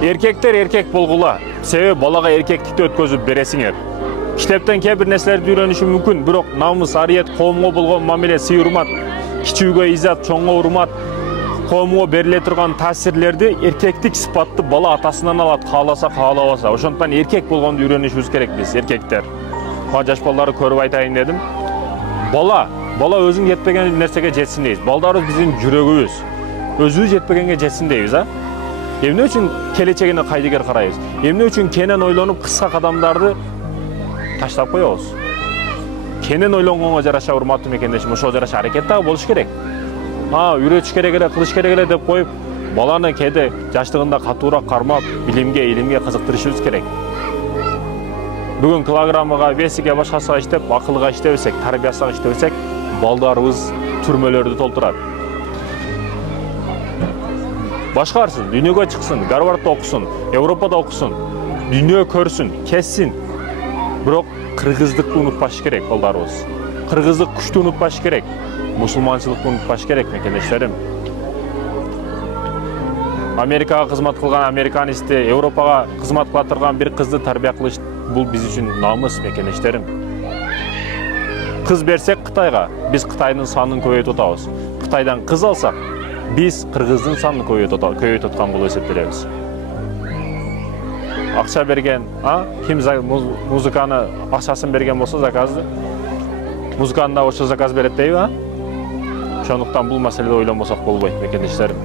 Эркектер эркек болгула. Себеби балага эркектикти өткөзүп бересиңер. Китептен кээ бир нерселерди үйрөнүшү мүмкүн, бирок намыс, ариет, коомго болгон мамиле, сый-урмат, кичүүгө иззат, чоңго урмат, коомго бериле турган таасирлерди эркектик сыпатты бала атасынан алат, кааласа, каалабаса. Ошондуктан эркек болгонду үйрөнүшүбүз керек биз, эркектер. Ма жаш балдарды көрүп айтайын дедим. Бала өзүң жетпеген нерсеге жетсин дейбиз. Балдарыбыз биздин жүрөгүбүз. Өзүбүз жетпегенге жетсин дейбиз, а? Эмне үчүн келечегине кайдыгер карайбыз? Эмне үчүн кенен ойлонуп кыска кадамдарды таштап коебуз? Кенен ойлонгонго жараша урматтуу мекендешим, ошого жараша аракет дагы болуш керек. Үйрөтүш керек эле, кылыш керек эле деп коюп, баланы кээде жаштыгында катуураак кармап, илимге кызыктырышыбыз керек. Бүгүн килограммага, весиге, башкасына иштеп, акылга иштебесек, тарбиясына иштебесек, балдарыбыз түрмөлөрдү толтурат. Башкарсын, дүйнөгө чыксын, Гарвардда окусун, Европада окусун, дүйнө көрсүн, кессин. Бирок кыргыздыкты унутпаш керек балдарыбыз. Кыргыздык күчтү унутпаш керек. Мусулманчылыкты унутпаш керек, мекендештерим. Америкага кызмат кылган американисти, Европага кызмат кыла турган бир кызды тарбия кылыш бул биз үчүн намыс, мекендештерим. Кыз берсек Кытайга, биз Кытайдын санын көбөйтүп атабыз. Кытайдан кыз алсак, биз кыргыздын санын көбөйтүп аткан болуп эсептелебиз. Акча берген, ким музыканы акчасын берген болсо заказды, музыканы да ошо заказ берет дейби, Ошондуктан бул маселеде ойлонбосок болбойт, мекендештерим.